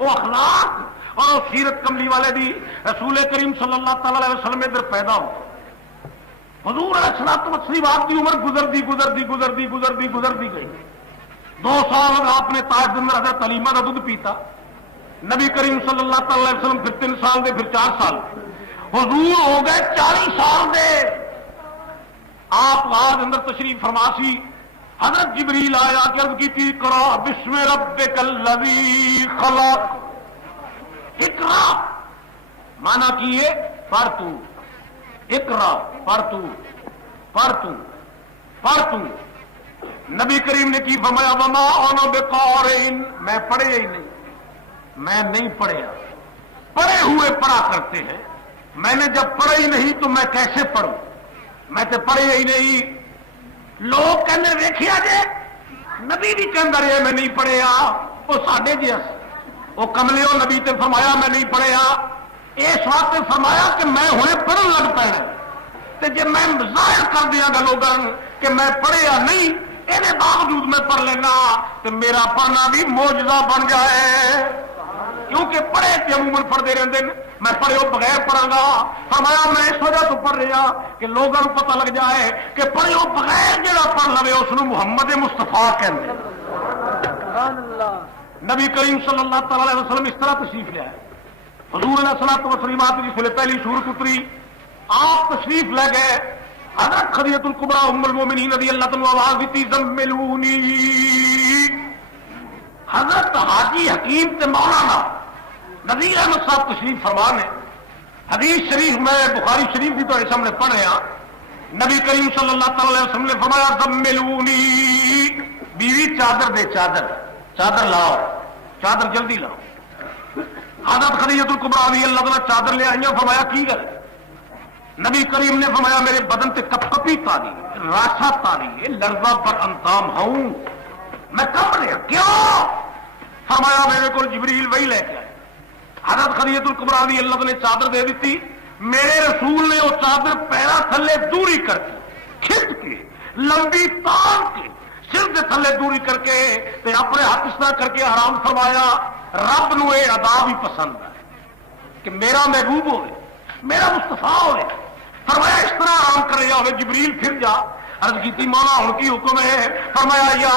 وہ اخلاق اور وہ سیرت کملی والے دی رسول کریم صلی اللہ تعالی علیہ وسلم ادھر پیدا ہو. حضور علیہ الصلوۃ والسلام کی عمر گزرتی گئی. 2 سال آپ نے تاج دن حضرت حلیمہ کا دودھ پیتا. نبی کریم صلی اللہ تعالی علیہ وسلم پھر 3 سال دے، پھر 4 سال، حضور ہو گئے 40 سال دے. آپ بعد اندر تشریف فرماسی. حضرت جبریل آیا کہ عرض کی تھی اقرا بسم ربک الذی خلق. اقرا مانا کیے پڑھ تو، اقرا پڑھ تو، پڑھ تو، پڑھ تو. نبی کریم نے کی فرمایا وما انا بقارئ، میں پڑھے ہی نہیں، میں نہیں پڑھیا. پڑھے ہوئے پڑھا کرتے ہیں، میں نے جب پڑھا ہی نہیں تو میں کیسے پڑھوں؟ میں تو پڑھے ہی نہیں. لوگ کہنے ویکھیا جے نبی بھی کہندا رہے میں نہیں پڑھیا، وہ ساڈے جیس وہ کملیو نبی تے فرمایا میں نہیں پڑھیا. اس واسطے فرمایا کہ میں ہنے پڑھن لگ پینا تے جے میں ظاہر کر دیاں گا لوگاں کہ میں پڑھیا نہیں، اس باوجود میں پڑھ لینا تو میرا پڑھنا بھی معجزہ بن جائے. کیونکہ پڑھے تے عموماً پڑھتے رہتے ہیں. میں پڑھے بغیر پڑھا گا. فرمایا میں اس وجہ تو پڑھ رہا کہ لوگوں کو پتہ لگ جائے کہ پڑھے بغیر جڑا پڑھ لے اس کو محمد مصطفیٰ کہتے ہیں. نبی کریم صلی اللہ تعالی علیہ وسلم اس طرح تشریف لے آئے. حضور علیہ الصلوۃ والتسلیمات کی پہلی سورت اتری, آپ تشریف لے گئے. حضرت خدیجہ الکبریٰ ام المومنین رضی اللہ تعالی عنہا آواز دیتی زملونی. حضرت حاجی حکیم تے مولانا نذیر احمد صاحب تشریف فرمان ہے. حدیث شریف میں بخاری شریف بھی تو سامنے پڑھے ہیں. نبی کریم صلی اللہ تعالی علیہ وسلم نے فرمایا زملونی, بیوی چادر دے, چادر لاؤ, چادر جلدی لاؤ. حضرت خدیجہ الکبریٰ رضی اللہ تعالی چادر لے آئی. فرمایا کی گل؟ نبی کریم نے فرمایا میرے بدن تے کپ کپی تاری, راشا تاری, لرزہ پر انتام ہوں, میں کب رہا کیوں؟ فرمایا میرے کو جبریل وہی لے کے آئے. حضرت خدیجہ الکبریٰ رضی اللہ نے چادر دے دیتی. میرے رسول نے وہ چادر پیرا تھلے دوری کر کے کھچ کے لمبی تان کے سر کے تھلے دوری کر کے تے اپنے ہاتھ اس طرح کر کے آرام فرمایا. رب نو یہ ادا بھی پسند ہے کہ میرا محبوب ہوئے, میرا مصطفیٰ ہوئے. فرمایا اس طرح آرام کر رہا ہوئے. جبریل پھر جا, عرض کی مولا ہوں کی حکم ہے؟ فرمایا یا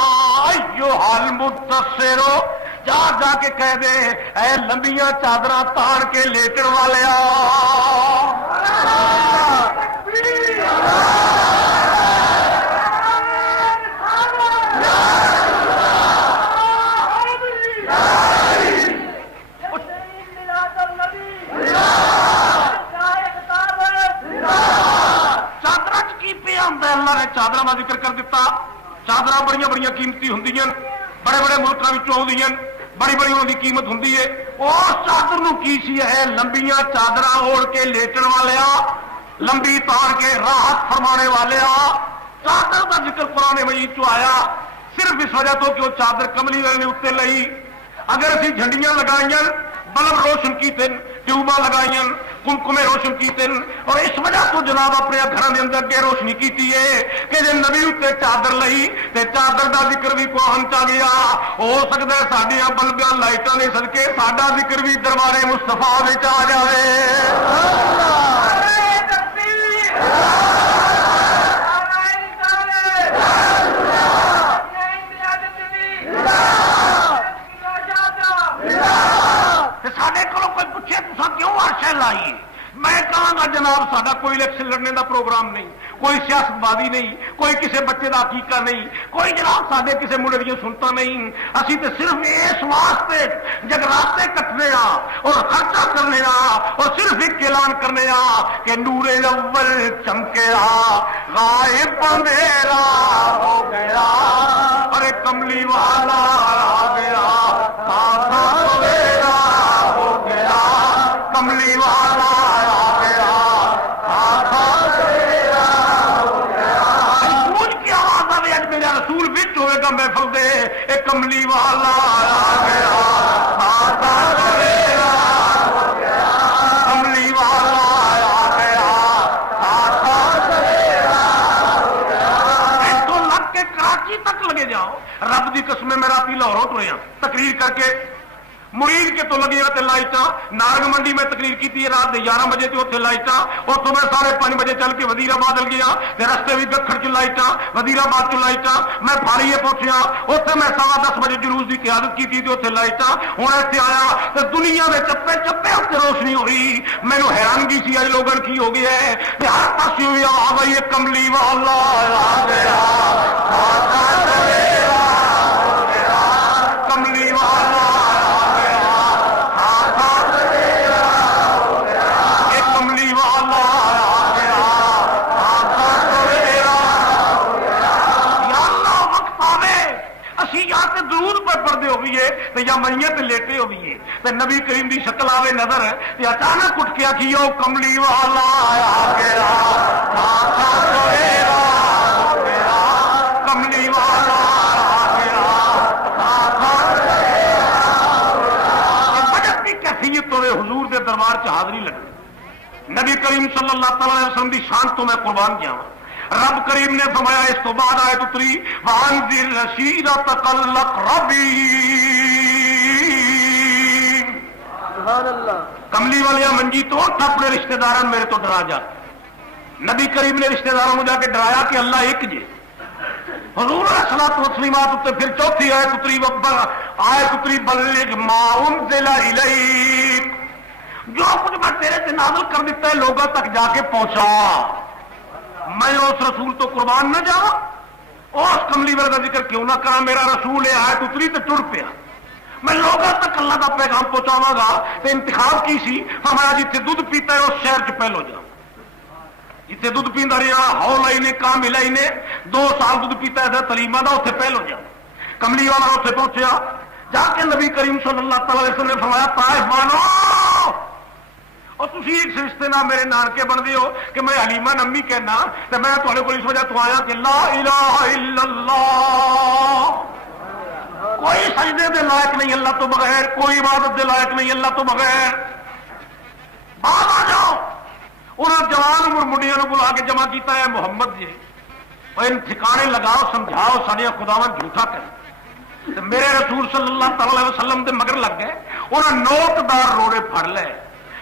ایھا المدثر, جا جا کے کہہ دے اے لمبیاں چادراں تاڑ کے لیٹن والیا. اللہ نے چادر کا ذکر کر دیتا. چادر بڑی بڑی قیمتی ہوں, بڑے بڑے ملکوں آدی, بڑی بڑی انہوں کی قیمت ہوں. اس چادر نو کی سی ہے لمبیاں چادر اوڑھ کے لیٹن والیا, لمبی تار کے راحت فرمانے والیا. چادر کا ذکر قرآن مجید چ آیا صرف اس وجہ تو کہ وہ چادر کملی والے نے اتنے لئی. اگر اسی جھنڈیاں لگائیاں, بلب روشن کیتے, ٹیوباں لگائیاں, کمکمے روشن کیتے, اور اس وجہ تو جناب اپنے گھروں کے اندر اگے روشنی کیتی ہے کہ جی نبی اتنے چادر لئی تے چادر دا ذکر بھی قرآن چ گیا. ہو سکتا ہے سڈیا بلبیاں لائٹاں نے سدکے ساڈا ذکر بھی دربارے مصطفیٰ وچ آ جائے. سڈے کو کوئی پوچھے تو کیوں عرشیں لائی, میں کہاں گا جناب ساڈا کوئی الیکشن لڑنے کا پروگرام نہیں, کوئی سیاست بازی نہیں, کوئی کسی بچے کا عقیقہ نہیں, کوئی جناب سارے کسی منڈے دیا سنتا نہیں. اسی تو صرف اس واسطے جگراتے کٹنے اور خرچہ کرنے اور صرف ایک اعلان کرنے کہ نور اول چمکیا غائب اندھیرا ہو گیا, ارے کملی والا آ گیا, سویرا ہو گیا, کملی والا محفل دے ایک کملی والا آ گیا, کملی والا آ گیا, تو لگ کے کراچی تک لگے جاؤ. رب دی قسم میں راتی لاہوروں ٹریا تقریر کر کے مرید کے تو لگی تے لائٹاں. نارنگ منڈی میں تقریر کی رات 11 بجے تے اتنے لائٹاں. اتوں میں 5:30 بجے چل کے وزیر آباد گیا, رستے بھی گکھڑ چ لائٹاں, وزیر آباد چ لائٹاں. میں فاڑیے پہنچیا, اتنے میں 10:15 بجے جلوس کی قیادت کی تھی اتنے لائٹاں. ہوں اتنے آیا تو دنیا میں چپے چپے اتنے روشنی ہو رہی. مینو حیرانگی سی اج لوگوں کی ہو گئی ہے کہ ہر پاس ہوئی آ گئی کملی والا آ گیا, کملی والا یا میت لیٹے ہوئیے تے نبی کریم دی شکل آوے نظر تے اچانک اٹھ کے آخی او کملی والا آیا گیا, کملی والا آ گیا. بجٹ کی کیفیت تو حضور دے دربار چ حاضری لگی. نبی کریم صلی اللہ تعالی علیہ وسلم دی شان تو میں قربان جاواں. رب کریم نے فرمایا اس تو بعد آیت اتری وانذر عشیرتک الاقربین. سبحان اللہ. کملی والیا منجی تو اٹھ اپنے رشتہ دار میرے تو ڈرا جا. نبی کریم نے رشتہ داروں کو جا کے ڈرایا کہ اللہ ایک جے. حضور الصلوۃ والسلام تے پھر چوتھی آیت اتری بلغ ما انزل الیک، جو کچھ میں تیرے سے نازل کر دیتا ہے لوگوں تک جا کے پہنچا. میں اس رسول تو قربان نہ جاؤں، اس کملی والے کا ذکر کیوں نہ کرا. میرا رسول ہے آیت اتری تو ٹر پیا. میں لوگوں تک اللہ کا پیغام پہنچاواں گا. تو انتخاب کی سی ہمارا جتنے دودھ پیتا ہے اس شہر چ پہلو جا. جتنے دودھ پیندا رہا ہول نے کامل نے 2 سال دودھ پیتا ہے تلیمہ دا اتنے پہلو جا. کملی والا اتنے پہنچیا جا کے نبی کریم صلی اللہ تعالی علیہ وسلم نے فرمایا طائف مانو اور تھی ایک رشتے نہ میرے نانکے بنتے ہو کہ میں حلیمہ نمی کہنا تو میں تھوڑے کو اس وجہ تو آیا کہ لا الہ الا اللہ، کوئی سجدے دے لائق نہیں اللہ تو بغیر، کوئی عبادت دے لائق نہیں اللہ تو بغیر. باہر آ جاؤ. انہیں جوان عمر منڈیاں بلا کے جمع کیتا ہے محمد جی اور ان ٹھکانے لگاؤ سمجھاؤ سارے خداون جھوٹا کر. میرے رسول صلی اللہ تعالی علیہ وسلم دے مگر لگ گئے. انہیں نوکدار روڑے پھڑ لے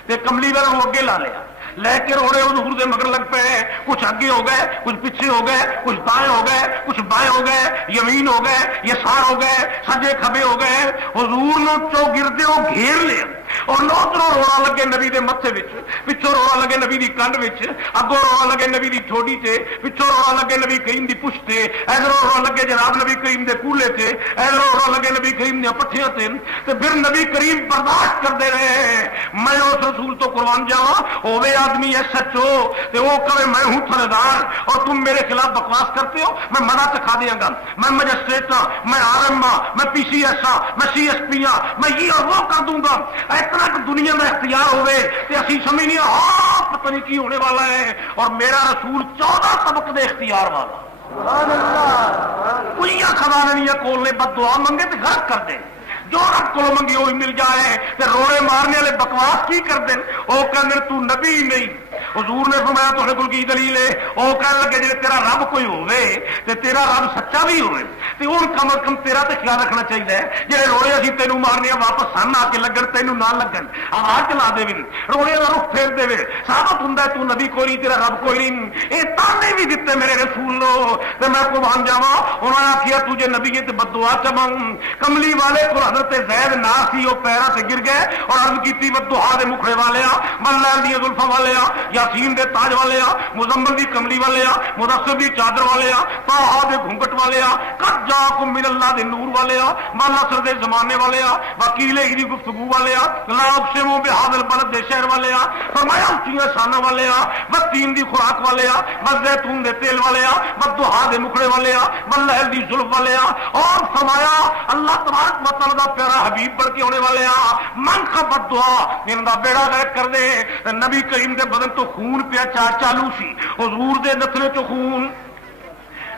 تے کملی والے اگے لا لیا. لے کے روڑے حضور دے مگر لگ پے. کچھ اگے ہو گئے، کچھ پیچھے ہو گئے، کچھ دائیں ہو گئے، کچھ بائیں ہو گئے، یمین ہو گئے، یسار ہو گئے، سجے کھبے ہو گئے. حضور نو چوگردے گھیر لیا اور نوتروں روڑا لگے نبی دے متھے وچ، پچھوں روڑا لگے نبی دی کنڈ وچ، اگوں روڑا لگے نبی دی ٹھوڈی تے، پچھوں روڑا لگے نبی کریم دی پشت تے، ادھر روڑا لگے جناب نبی کریم دے کولے تے، ادھر روڑا لگے نبی کریم دی پٹھیاں تے. تے پھر نبی کریم برداشت کردے رہے. میں اس رسول تو قربان جاواں ہوے آدمی ایس ایچ او تے وہ کہے میں ہوں تھانیدار اور تم میرے خلاف بکواس کرتے ہو. میں منع چکھا دیاں گا. میں مجسٹریٹ ہاں، میں آرم ہاں، میں پی سی ایس ہاں، میں سی ایس پی ہاں، میں یہ اور وہ کر دوں گا. اتنا کہ دنیا میں اختیار ہوئے تو اسی سمجھ نہیں ہاں پتہ نہیں کی ہونے والا ہے. اور میرا رسول 14 طبق دے اختیار والا. کوئی خزانے کول نے بد دعا منگے تو غرق کر دے. جو رب کو منگی وہی مل جائے. تے روڑے مارنے والے بکواس کی کر دیں. وہ کہنے تو نبی نہیں. حضور نے فرمایا تھوڑے کول کی دلیل ہے؟ وہ کہنے لگے جی تیرا رب کوئی ہوے تے تیرا رب سچا بھی ہوے تے ہن کم از کم تیرا تے خیال رکھنا چاہیے. جی روڑے اسی تینوں مارنے واپس سن آ کے لگن تینوں نہ لگن آواز چلا دے روڑے کا رخ پھیر دے ثابت ہوں تو نبی کوئی نہیں تیرا رب کوئی نہیں. یہ تانے بھی دیتے میرے رسول لو تے میں قربان جاواں. انہوں نے آخیا تجھے نبی تے بد دعا چمنگ. کملی والے کو حضرت زید نہ سی وہ پیرا سے گر گئے اور عرض کی بد دعا دے مکھڑے والے ملال دی زلفاں والے یاسین دے تاج والے مزمل دی کملی والے مدثر دی چادر والے طٰہٰ دے گھونگٹ والے قد جاءکم من اللہ دے نور والے مالاسر دے زمانے والے وکیل دی گفتگو والے لا اقسم بہذا البلد دے شہر والے فرمایا اونچیاں شاناں والے والتین دی خوراک والے والزیتون دے تیل والے والضحیٰ دے مکھڑے والے واللیل دی زلف والے اور فرمایا اللہ تبارک و تعالی دا پیارا حبیب بن کے ہونے والے من کا بد دعا ان دا بیڑا غرق کر دے. نبی کریم دے بدن تو خون پیا چالو سی. حضور دے نتھرے چ خون،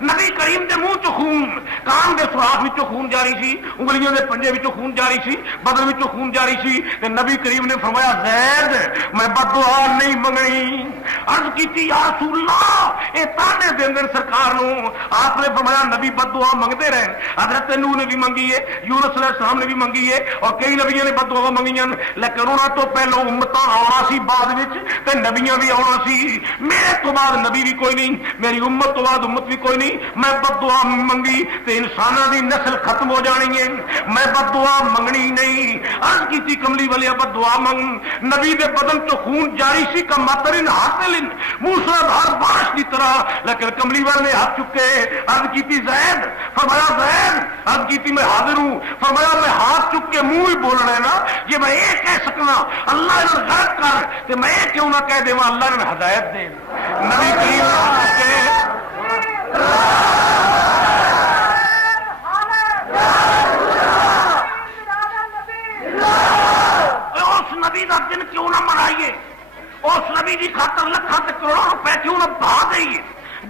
نبی کریم دے منہ چ خون، کان دے سوراخ وچ خون جاری سی، انگلیاں دے پنجے وچ خون جاری سی، بدن وچ خون جاری سی. تے نبی کریم نے فرمایا زید میں بد دعا نہیں منگنی. عرض کیتی یا رسول اللہ اے تانے دیندے سرکار نو. آپ نے فرمایا نبی بد دعا منگتے رہے. حضرت نوح نے بھی منگی ہے، یونس علیہ السلام نے بھی منگی ہے اور کئی نبیوں نے بد دعا منگیاں. لیکن انہاں تو پہلو امتاں آنا سی بعد وچ تے نبیاں بھی آنا سی. میرے تو بعد نبی بھی کوئی نہیں، میری امت تو بعد امت بھی کوئی نہیں. میں بد دعا منگی تے انساناں دی نسل ختم ہو جانی ہے. میں بد دعا منگنی نہیں. عرض کیتی کملی والے بد دعا منگ. نبی دے بدن تو خون جاری سی کا ماترن حاصل موسلادھار بارش کی طرح. لیکن کملی والے نے ہاتھ چکے. عرض کیتی زید، فرمایا زید. عرض کیتی میں حاضر ہوں. فرمایا میں ہاتھ چک کے منہ ہی بولنا ہے نا. یہ میں یہ کہہ سکنا اللہ نے غرق کر تے میں یہ کیوں نہ کہہ دیواں اللہ نے ہدایت دے. نبی کریم نے ہاتھ چکے اس نبی کا دن کیوں نہ منائیے؟ اس نبی کی خاطر لکھاں تے کروڑوں روپے کیوں نہ بہا دئیے؟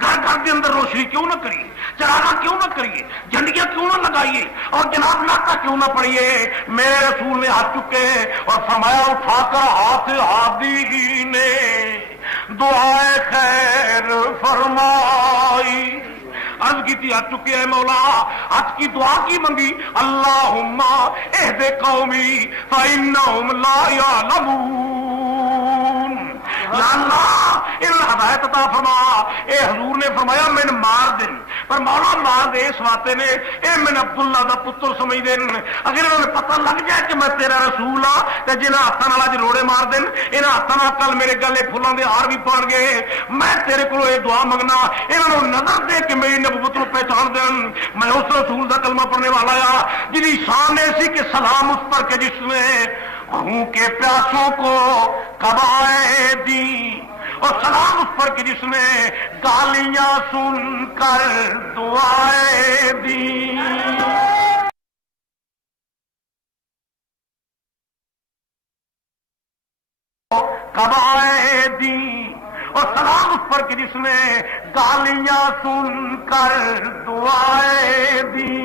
گھر گھر کے اندر روشنی کیوں نہ کریے؟ چراغاں کیوں نہ کریے؟ جھنڈیاں کیوں نہ لگائیے؟ اور جناب ناکا کیوں نہ پڑھیے؟ میرے رسول نے ہاتھ چکے اور فرمایا اٹھا کر ہاتھ ہادی نے دعائے خیر فرمائی. عرض کی تھی ہاتھ چکے ہیں مولا، ہاتھ کی دعا کی منگی، اللہم اہد قومی فإنہم لا یعلمون، یا اللہ ان ہدایت عطا فرما۔ اے حضور نے فرمایا میں مار دین، پر مولا مار دے اس واسطے نے اے میں عبداللہ دا پتر سمجھ دین، اگر انہوں نے پتہ لگ جائے کہ میں تیرا رسول ہاں تے جنہاں ہاتھاں نال اج روڑے مار دین، انہاں ہاتھاں نال کل میرے گلے پھلاں دے ہار بھی پان گے۔ میں تیرے کولوں اے دعا منگنا انہاں نوں نظر دے کے میری نبوت نوں پہچان دین، میں اس رسول دا کلمہ پڑھنے والا ہا جن کی شان ایسی کہ سلام اس پر کہ جس نے خون کے پیاسوں کو کبائے دی، اور سلام اس پر کہ جس نے گالیاں سن کر دعائیں دی۔ کبائے دی، اور سلام اس پر کہ جس نے گالیاں سن کر دعائیں دی۔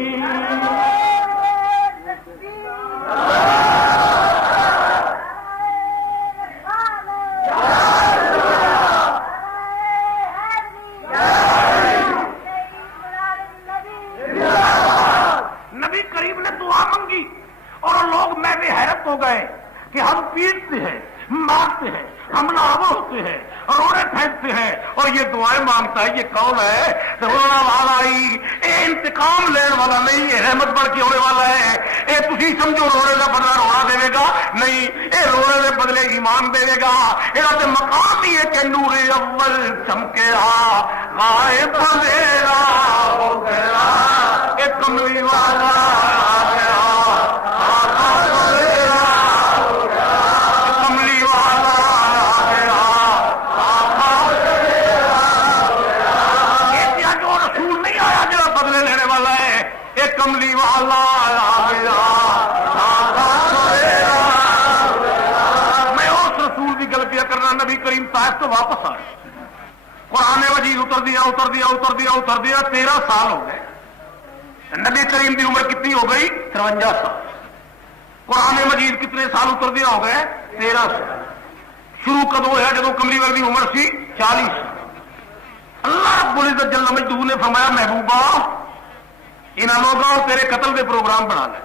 نبی کریم نے دعا منگی اور لوگ میں بھی حیرت ہو گئے کہ ہم پیٹتے ہیں، مارتے ہیں، حملہ آور ہوتے ہیں، روڑے پھینکتے ہیں اور یہ دعائیں مانگتا ہے، یہ کون ہے؟ تو رونا والا ہی اے انتقام لین والا نہیں، یہ رحمت بڑھ کے ہونے والا ہے۔ اے تسی سمجھو روڑے کا بدلہ روڑا دے گا، نہیں، اے روڑے کے بدلے ایمان دے گا۔ یہ مقام ہی ہے کہ نور اول چمکے غائب اندھیرا ہو گیا، اے کملی والا آ گیا، کملی والا آ گیا۔ میں اس رسول کی گل کیا کرنا، نبی کریم طائف تو واپس آئے، قرآن مجید اتر دیا 13 سال ہو گئے۔ نبی کریم کی عمر کتنی ہو گئی؟ 53 سال۔ قرآن مجید کتنے سال اتر دیا ہو گئے؟ 13 سال۔ شروع کدو ہوا جب کملی والے کی عمر سی 40 سال۔ اللہ رب العزت جل مجدہ نے فرمایا محبوبہ انہاں لوگوں تیرے قتل کے پروگرام بنا لے۔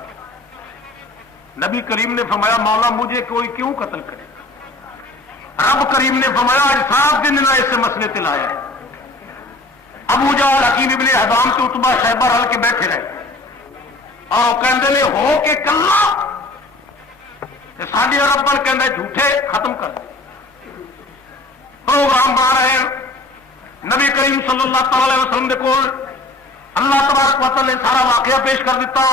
نبی کریم نے فرمایا مولا مجھے کوئی کیوں قتل کرے گا؟ رب کریم نے فرمایا آج 7 دن نہ اس مسئلے سے لایا ہے۔ ابو جہل حکیم ابن حزام سے عتبہ شیبہ رل کے بیٹھے رہے اور وہ کہندے نے ہو کے کلا ساڈے رب بن کہندا جھوٹے ختم کر دے۔ پروگرام بنا رہے ہیں نبی کریم صلی اللہ تعالی علیہ وسلم دے کول اللہ تبارک و تعالی نے سارا واقعہ پیش کر دیتا۔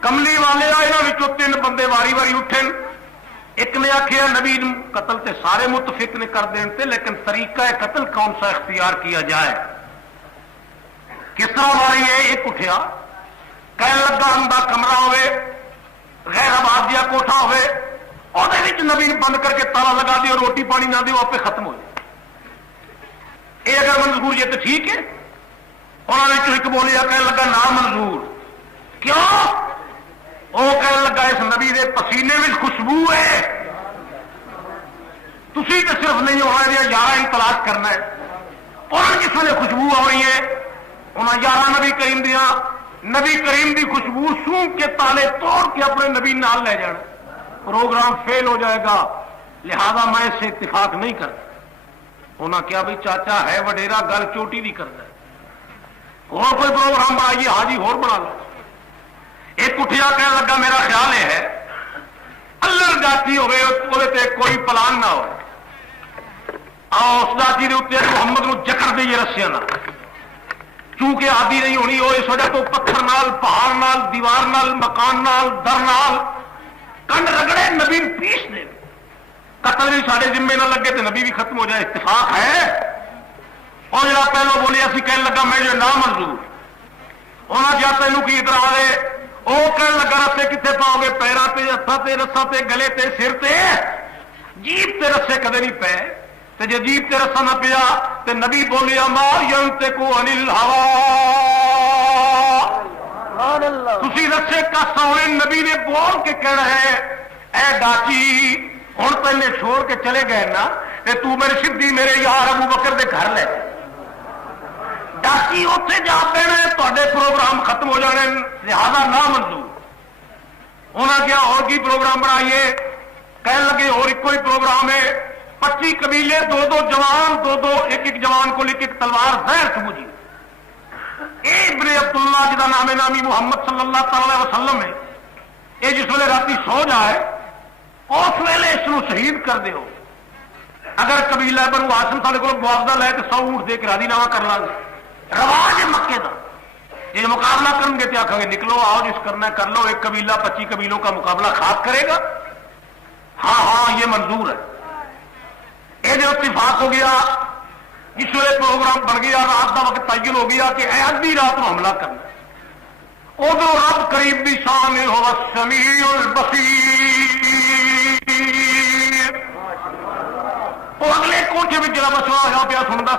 کملی والے یہاں 3 بندے واری واری اٹھے، ایک نے آخیا نبی قتل تے سارے متفق نے کر دین تے، لیکن طریقہ قتل کون سا اختیار کیا جائے، کس طرح واری ہے؟ ایک اٹھیا کہنے لگا اندھا کمرہ ہوئے، غیر آباد جہا کوٹھا ہوئے، اور نبی بند کر کے تالا لگا دی اور روٹی پانی نہ دی، وہ آپ ختم ہو جائے۔ یہ اگر منظور یہ تو ٹھیک ہے۔ انہوں نے ایک بولیا کہنے لگا نا منظور، کیوں؟ وہ کہنے لگا اس نبی دے پسینے میں خوشبو ہے، تسی تو صرف نہیں ہونا دیا 11 تلاش کرنا ہے، اور جس میں خوشبو آ رہی ہے انہیں 11 نبی کریم دیا، نبی کریم دی خوشبو سونگ کے تالے توڑ کے اپنے نبی نال لے جانا، پروگرام فیل ہو جائے گا، لہذا میں اس سے اتفاق نہیں کرتا۔ انہوں کیا بھائی چاچا ہے وڈیرا گل چوٹی نہیں کرتا، اور کوئی پروگرام بنائیے حاجی اور بنا لو۔ ایک اٹھیا کہنے لگا میرا خیال یہ ہے اللہ جاتی ہوئے کوئی پلان نہ ہو، اس جاتی کے اتنے محمد نو جکڑ دئیے رسیاں نہ، چونکہ آدھی نہیں ہونی ہو اس وجہ تو پتھر نال پہاڑ نال دیوار نال مکان نال در نال کنڈ رگڑے نبی پیس دے، قتل بھی سارے ذمے نہ لگے تو نبی بھی ختم ہو جائے، اتفاق ہے۔ اور جا پہلو بولے اسی کہنے لگا میں جو نہ منظور، انہیں کیا تینوں کی اعتراض ہے؟ وہ کہنے لگا رسے کتنے پاؤ گے؟ پیروں تے، ہاتھوں تے، رساں تے، گلے تے، سر تے، جیب تے رسے کدے نہیں پے، تے جے جیب تے رسا نہ پیا تے نبی بولیا ما ینطق عن الہوا، تسی رسے کس ہوئے نبی نے بول کے کہنا ہے اے ڈاچی ہوں پہلے چھوڑ کے چلے گئے نا تے تو میرے سدھی میرے یار ابو بکر دے گھر لے سیاسی اتنے جا پینا تے پروگرام ختم ہو جانے، لہذا نہ منظور۔ انہوں کیا اور کی پروگرام بنائیے، کہنے لگے اور ایک کوئی پروگرام ہے، 25 قبیلے، دو جوان، ایک جوان کو ایک تلوار زہر سمجھی۔ ابن عبداللہ جہاں نام نامی محمد صلی اللہ تعالی وسلم ہے، یہ جس ویلے رات سو جائے اس ویلے اس کو شہید کر دیو۔ اگر قبیلہ بنو ہاشم سارے کو معاوضہ لے تو 100 اونٹ دے کے راضی نامہ کر لیں گے، رواج ہے مکے کا۔ یہ مقابلہ کریں گے تو آخیں گے نکلو آؤ جس کرنا کر لو، ایک قبیلہ 25 قبیلوں کا مقابلہ خاص کرے گا، ہاں یہ منظور ہے۔ یہ جو اتفاق ہو گیا، جس ویلے پروگرام بن گیا، رات کا وقت تعین ہو گیا کہ آدھی رات کو حملہ کرنا، ادھر رب قریب بھی شان ہو السمیع البصیر، وہ اگلے کوٹھے میں جڑا مسئلہ ہوا پیا سنتا